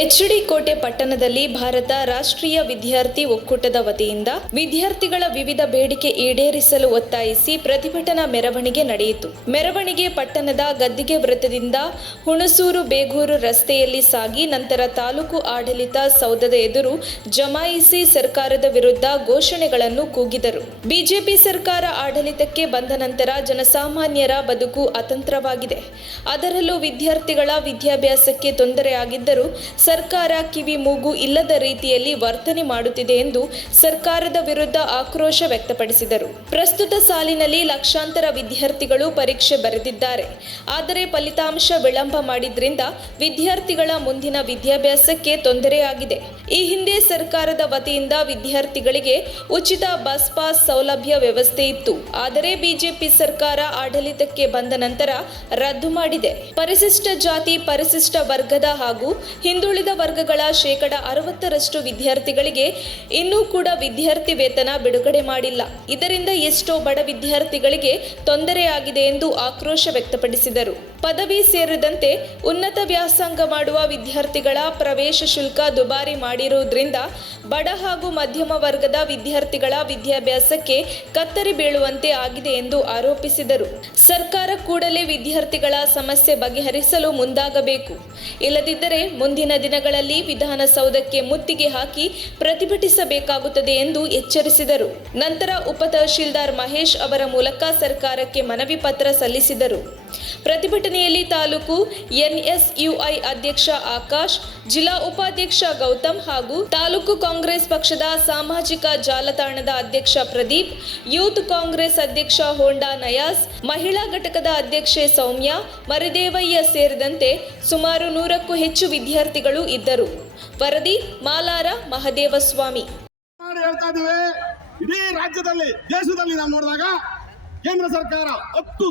H D. ಕೋಟೆ ಪಟ್ಟಣದಲ್ಲಿ ಭಾರತ ರಾಷ್ಟ್ರೀಯ ವಿದ್ಯಾರ್ಥಿ ಒಕ್ಕೂಟದ ವತಿಯಿಂದ ವಿದ್ಯಾರ್ಥಿಗಳ ವಿವಿಧ ಬೇಡಿಕೆ ಈಡೇರಿಸಲು ಒತ್ತಾಯಿಸಿ ಪ್ರತಿಭಟನಾ ಮೆರವಣಿಗೆ ನಡೆಯಿತು. ಮೆರವಣಿಗೆ ಪಟ್ಟಣದ ಗದ್ದಿಗೆ ವೃತ್ತದಿಂದ ಹುಣಸೂರು ಬೇಗೂರು ರಸ್ತೆಯಲ್ಲಿ ಸಾಗಿ ನಂತರ ತಾಲೂಕು ಆಡಳಿತ ಸೌಧದ ಎದುರು ಜಮಾಯಿಸಿ ಸರ್ಕಾರದ ವಿರುದ್ಧ ಘೋಷಣೆಗಳನ್ನು ಕೂಗಿದರು. ಬಿಜೆಪಿ ಸರ್ಕಾರ ಆಡಳಿತಕ್ಕೆ ಬಂದ ನಂತರ ಜನಸಾಮಾನ್ಯರ ಬದುಕು ಅತಂತ್ರವಾಗಿದೆ. ಅದರಲ್ಲೂ ವಿದ್ಯಾರ್ಥಿಗಳ ವಿದ್ಯಾಭ್ಯಾಸಕ್ಕೆ ತೊಂದರೆಯಾಗಿದ್ದರೂ ಸರ್ಕಾರ ಕಿವಿ ಮೂಗು ಇಲ್ಲದ ರೀತಿಯಲ್ಲಿ ವರ್ತನೆ ಮಾಡುತ್ತಿದೆ ಎಂದು ಸರ್ಕಾರದ ವಿರುದ್ಧ ಆಕ್ರೋಶ ವ್ಯಕ್ತಪಡಿಸಿದರು. ಪ್ರಸ್ತುತ ಸಾಲಿನಲ್ಲಿ ಲಕ್ಷಾಂತರ ವಿದ್ಯಾರ್ಥಿಗಳು ಪರೀಕ್ಷೆ ಬರೆದಿದ್ದಾರೆ. ಆದರೆ ಫಲಿತಾಂಶ ವಿಳಂಬ ಮಾಡಿದ್ರಿಂದ ವಿದ್ಯಾರ್ಥಿಗಳ ಮುಂದಿನ ವಿದ್ಯಾಭ್ಯಾಸಕ್ಕೆ ತೊಂದರೆಯಾಗಿದೆ. ಈ ಹಿಂದೆ ಸರ್ಕಾರದ ವತಿಯಿಂದ ವಿದ್ಯಾರ್ಥಿಗಳಿಗೆ ಉಚಿತ ಬಸ್ ಪಾಸ್ ಸೌಲಭ್ಯ ವ್ಯವಸ್ಥೆ ಇತ್ತು. ಆದರೆ ಬಿಜೆಪಿ ಸರ್ಕಾರ ಆಡಳಿತಕ್ಕೆ ಬಂದ ನಂತರ ರದ್ದು ಮಾಡಿದೆ. ಪರಿಶಿಷ್ಟ ಜಾತಿ, ಪರಿಶಿಷ್ಟ ವರ್ಗದ ಹಾಗೂ ಹಿಂದುಳಿದ ವರ್ಗಗಳ 60% ವಿದ್ಯಾರ್ಥಿಗಳಿಗೆ ಇನ್ನೂ ಕೂಡ ವಿದ್ಯಾರ್ಥಿ ವೇತನ ಬಿಡುಗಡೆ ಮಾಡಿಲ್ಲ. ಇದರಿಂದ ಎಷ್ಟೋ ಬಡ ವಿದ್ಯಾರ್ಥಿಗಳಿಗೆ ತೊಂದರೆಯಾಗಿದೆ ಎಂದು ಆಕ್ರೋಶ ವ್ಯಕ್ತಪಡಿಸಿದರು. ಪದವಿ ಸೇರಿದಂತೆ ಉನ್ನತ ವ್ಯಾಸಂಗ ಮಾಡುವ ವಿದ್ಯಾರ್ಥಿಗಳ ಪ್ರವೇಶ ಶುಲ್ಕ ದುಬಾರಿ ಮಾಡಿರುವುದರಿಂದ ಬಡ ಹಾಗೂ ಮಧ್ಯಮ ವರ್ಗದ ವಿದ್ಯಾರ್ಥಿಗಳ ವಿದ್ಯಾಭ್ಯಾಸಕ್ಕೆ ಕತ್ತರಿ ಬೀಳುವಂತೆ ಆಗಿದೆ ಎಂದು ಆರೋಪಿಸಿದರು. ಸರ್ಕಾರ ಕೂಡಲೇ ವಿದ್ಯಾರ್ಥಿಗಳ ಸಮಸ್ಯೆ ಬಗೆಹರಿಸಲು ಮುಂದಾಗಬೇಕು. ಇಲ್ಲದಿದ್ದರೆ ಮುಂದಿನ ದಿನಗಳಲ್ಲಿ ವಿಧಾನಸೌಧಕ್ಕೆ ಮುತ್ತಿಗೆ ಹಾಕಿ ಪ್ರತಿಭಟಿಸಬೇಕಾಗುತ್ತದೆ ಎಂದು ಎಚ್ಚರಿಸಿದರು. ನಂತರ ಉಪ ತಹಶೀಲ್ದಾರ್ ಮಹೇಶ್ ಅವರ ಮೂಲಕ ಸರ್ಕಾರಕ್ಕೆ ಮನವಿ ಪತ್ರ ಸಲ್ಲಿಸಿದರು. ಪ್ರತಿಭಟನೆಯಲ್ಲಿ ತಾಲೂಕು ಎನ್ಎಸ್ಯುಐ ಅಧ್ಯಕ್ಷ ಆಕಾಶ್, ಜಿಲ್ಲಾ ಉಪಾಧ್ಯಕ್ಷ ಗೌತಮ್ ಹಾಗೂ ತಾಲೂಕು ಕಾಂಗ್ರೆಸ್ ಪಕ್ಷದ ಸಾಮಾಜಿಕ ಜಾಲತಾಣದ ಅಧ್ಯಕ್ಷ ಪ್ರದೀಪ್, ಯೂತ್ ಕಾಂಗ್ರೆಸ್ ಅಧ್ಯಕ್ಷ ಹೋಂಡಾ ನಯಾಸ್, ಮಹಿಳಾ ಘಟಕದ ಅಧ್ಯಕ್ಷೆ ಸೌಮ್ಯ, ಮರಿದೇವಯ್ಯ ಸೇರಿದಂತೆ ಸುಮಾರು 100ಕ್ಕೂ ಹೆಚ್ಚು ವಿದ್ಯಾರ್ಥಿಗಳು ಇದ್ದರು. ವರದಿ ಮಾಲಾರ ಮಹದೇವಸ್ವಾಮಿ. ಇಡೀ ರಾಜ್ಯದಲ್ಲಿ, ದೇಶದಲ್ಲಿ ನಾವು ನೋಡಿದಾಗ ಕೇಂದ್ರ ಸರ್ಕಾರ 10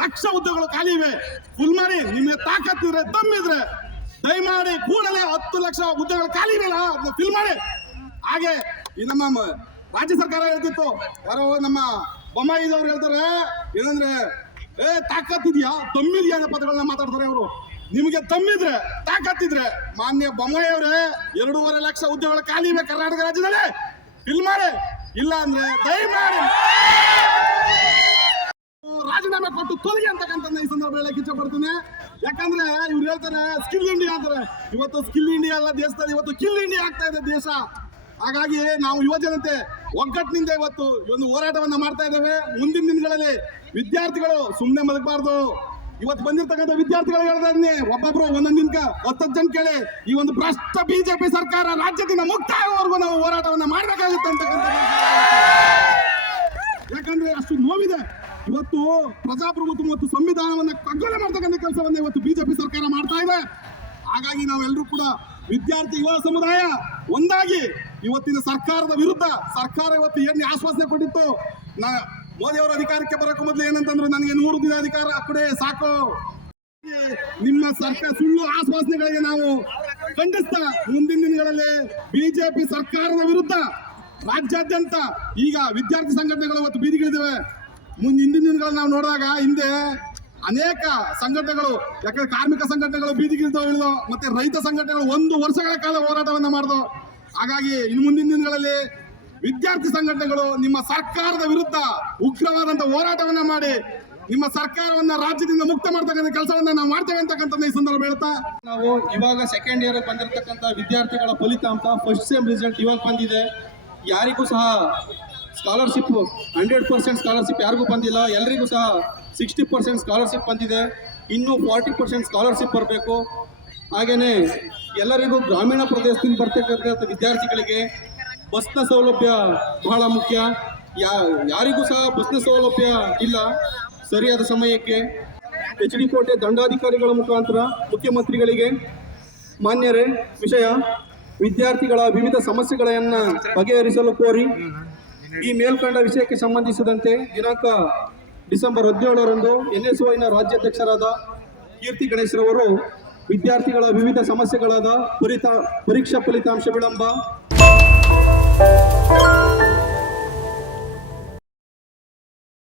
ಲಕ್ಷ ಹುದ್ದೆಗಳು ಖಾಲಿ ಇವೆ. ಫುಲ್ ಮಾಡಿ, ನಿಮಗೆ ತಾಕತ್ತಿದ್ರೆ ದಮ್ಮಿದ್ರೆ ದಯಮಾಡಿ ಕೂಡಲೇ 10 ಲಕ್ಷ ಹುದ್ದೆಗಳು ಖಾಲಿ ಇವೆ, ಫಿಲ್ ಮಾಡಿ. ಹಾಗೆ ಈ ನಮ್ಮ ರಾಜ್ಯ ಸರ್ಕಾರ ಹೇಳ್ತಿತ್ತು, ಯಾರೋ ನಮ್ಮ ಬೊಮ್ಮಾಯಿ ಅವರು ಹೇಳ್ತಾರೆ ಏನಂದ್ರೆ, ತಾಕತ್ತಿದ್ಯಾ ದಮ್ಮಿದ್ಯಾ ಅನ್ನೋ ಪದಗಳನ್ನ ಮಾತಾಡ್ತಾರೆ ಅವರು. ನಿಮಗೆ ತಮ್ಮಿದ್ರೆ ತಾಕತ್ತಿದ್ರೆ ಮಾನ್ಯ ಬೊಮ್ಮಾಯಿ ಅವರೇ 2.5 ಲಕ್ಷ ಹುದ್ದೆಗಳು ಖಾಲಿ ಇವೆ ಕರ್ನಾಟಕ ರಾಜ್ಯದಲ್ಲಿ, ಫಿಲ್ ಮಾಡಿ. ಇಲ್ಲ ಅಂದ್ರೆ ದಯಮಾಡಿ ರಾಜೀನಾಮೆ ಕೊಟ್ಟು ತೊಲಗಿ ಅಂತಕ್ಕಂಥ ಈ ಸಂದರ್ಭ ಹೇಳಕ್ಕೆ ಇಷ್ಟಪಡ್ತೀನಿ. ಯಾಕಂದ್ರೆ ಇವ್ರು ಹೇಳ್ತಾರೆ ಸ್ಕಿಲ್ ಇಂಡಿಯಾ ಅಂತಾರೆ. ಇವತ್ತು ಸ್ಕಿಲ್ ಇಂಡಿಯಾ ಅಲ್ಲ ದೇಶದಲ್ಲಿ, ಇವತ್ತು ಕಿಲ್ ಇಂಡಿಯಾ ಆಗ್ತಾ ಇದೆ ದೇಶ. ಹಾಗಾಗಿ ನಾವು ಯುವ ಜನತೆ ಒಗ್ಗಟ್ಟಿನಿಂದ ಇವತ್ತು ಒಂದು ಹೋರಾಟವನ್ನ ಮಾಡ್ತಾ ಇದ್ದೇವೆ. ಮುಂದಿನ ದಿನಗಳಲ್ಲಿ ವಿದ್ಯಾರ್ಥಿಗಳು ಸುಮ್ಮನೆ ಮಲಗಬಾರ್ದು. ಇವತ್ತು ಬಂದಿರ್ತಕ್ಕಂಥ ವಿದ್ಯಾರ್ಥಿಗಳು ಹೇಳಿದ್ರೆ ಒಬ್ಬೊಬ್ರು ಒಂದೊಂದು ದಿನಕ್ಕೆ 10 ಜನ ಕೇಳಿ ಈ ಒಂದು ಭ್ರಷ್ಟ ಬಿಜೆಪಿ ಸರ್ಕಾರ ರಾಜ್ಯದಿಂದ ಮುಕ್ತಾಯವರೆಗೂ ನಾವು ಹೋರಾಟವನ್ನ ಮಾಡಬೇಕಾಗುತ್ತೆ ಅಂತಕ್ಕಂಥ. ಯಾಕಂದ್ರೆ ಅಷ್ಟು ನೋವಿದೆ. ಇವತ್ತು ಪ್ರಜಾಪ್ರಭುತ್ವ ಮತ್ತು ಸಂವಿಧಾನವನ್ನ ಕಗ್ಗೊಲೆ ಮಾಡ್ತಕ್ಕಂಥ ಕೆಲಸವನ್ನ ಇವತ್ತು ಬಿಜೆಪಿ ಸರ್ಕಾರ ಮಾಡ್ತಾ ಇದೆ. ಹಾಗಾಗಿ ನಾವೆಲ್ಲರೂ ಕೂಡ ವಿದ್ಯಾರ್ಥಿ ಯುವ ಸಮುದಾಯ ಒಂದಾಗಿ ಇವತ್ತಿನ ಸರ್ಕಾರದ ವಿರುದ್ಧ, ಸರ್ಕಾರ ಇವತ್ತು ಏನು ಆಶ್ವಾಸನೆ ಕೊಟ್ಟಿತ್ತು, ಮೋದಿ ಅವರು ಅಧಿಕಾರಕ್ಕೆ ಬರೋಕೆ ಮೊದಲು ಏನಂತಂದ್ರೆ ನನಗೆ 100 ದಿನ ಅಧಿಕಾರ ಕೊಡಿ ಸಾಕು. ನಿಮ್ಮ ಸರ್ಕಾರ ಸುಳ್ಳು ಆಶ್ವಾಸನೆಗಳಿಗೆ ನಾವು ಖಂಡಿಸ್ತಾ ಮುಂದಿನ ದಿನಗಳಲ್ಲಿ ಬಿಜೆಪಿ ಸರ್ಕಾರದ ವಿರುದ್ಧ ರಾಜ್ಯಾದ್ಯಂತ ಈಗ ವಿದ್ಯಾರ್ಥಿ ಸಂಘಟನೆಗಳು ಇವತ್ತು ಬೀದಿಗಿಳಿದಿವೆ. ಹಿಂದಿನ ದಿನಗಳಲ್ಲಿ ನಾವು ನೋಡಿದಾಗ ಹಿಂದೆ ಅನೇಕ ಸಂಘಟನೆಗಳು, ಯಾಕಂದ್ರೆ ಕಾರ್ಮಿಕ ಸಂಘಟನೆಗಳು ಬೀದಿಗಿಳಿದೋ ಮತ್ತೆ ರೈತ ಸಂಘಟನೆಗಳು 1 ವರ್ಷಗಳ ಕಾಲ ಹೋರಾಟವನ್ನ ಮಾಡಿದವು. ಹಾಗಾಗಿ ಇನ್ನು ಮುಂದಿನ ದಿನಗಳಲ್ಲಿ ವಿದ್ಯಾರ್ಥಿ ಸಂಘಟನೆಗಳು ನಿಮ್ಮ ಸರ್ಕಾರದ ವಿರುದ್ಧ ಉಗ್ರವಾದಂತ ಹೋರಾಟವನ್ನ ಮಾಡಿ ನಿಮ್ಮ ಸರ್ಕಾರವನ್ನ ರಾಜ್ಯದಿಂದ ಮುಕ್ತ ಮಾಡ್ತಕ್ಕಂಥ ಕೆಲಸವನ್ನ ನಾವು ಮಾಡ್ತೇವೆ ಅಂತಕ್ಕಂಥ ಈ ಸಂದರ್ಭ ಹೇಳ್ತಾ, ನಾವು ಇವಾಗ ಸೆಕೆಂಡ್ ಇಯರ್ ಬಂದಿರತಕ್ಕಂಥ ವಿದ್ಯಾರ್ಥಿಗಳ ಫಲಿತಾಂಶ ಫಸ್ಟ್ ಸೆಮ್ ರಿಸಲ್ಟ್ ಇವಾಗ ಬಂದಿದೆ. ಯಾರಿಗೂ ಸಹ ಸ್ಕಾಲರ್ಶಿಪ್ 100% ಸ್ಕಾಲರ್ಶಿಪ್ ಯಾರಿಗೂ ಬಂದಿಲ್ಲ. ಎಲ್ಲರಿಗೂ ಸಹ 60% ಸ್ಕಾಲರ್ಶಿಪ್ ಬಂದಿದೆ. ಇನ್ನೂ 40% ಸ್ಕಾಲರ್ಶಿಪ್ ಬರಬೇಕು. ಹಾಗೆಯೇ ಎಲ್ಲರಿಗೂ ಗ್ರಾಮೀಣ ಪ್ರದೇಶದಿಂದ ಬರ್ತಕ್ಕಂಥ ವಿದ್ಯಾರ್ಥಿಗಳಿಗೆ ಬಸ್ನ ಸೌಲಭ್ಯ ಬಹಳ ಮುಖ್ಯ. ಯಾರಿಗೂ ಸಹ ಬಸ್ನ ಸೌಲಭ್ಯ ಇಲ್ಲ ಸರಿಯಾದ ಸಮಯಕ್ಕೆ. ಎಚ್.ಡಿ. ಕೋಟೆ ದಂಡಾಧಿಕಾರಿಗಳ ಮುಖಾಂತರ ಮುಖ್ಯಮಂತ್ರಿಗಳಿಗೆ, ಮಾನ್ಯರೇ, ವಿಷಯ ವಿದ್ಯಾರ್ಥಿಗಳ ವಿವಿಧ ಸಮಸ್ಯೆಗಳನ್ನು ಬಗೆಹರಿಸಲು ಕೋರಿ ಈ ಮೇಲ್ಕಂಡ ವಿಷಯಕ್ಕೆ ಸಂಬಂಧಿಸಿದಂತೆ ದಿನಾಂಕ ಡಿಸೆಂಬರ್ 17ರಂದು ಎನ್ಎಸ್ಒನ ರಾಜ್ಯಾಧ್ಯಕ್ಷರಾದ ಕೀರ್ತಿ ಗಣೇಶ್ರವರು ವಿದ್ಯಾರ್ಥಿಗಳ ವಿವಿಧ ಸಮಸ್ಯೆಗಳಾದ ಪರೀಕ್ಷಾ ಫಲಿತಾಂಶ ವಿಳಂಬ,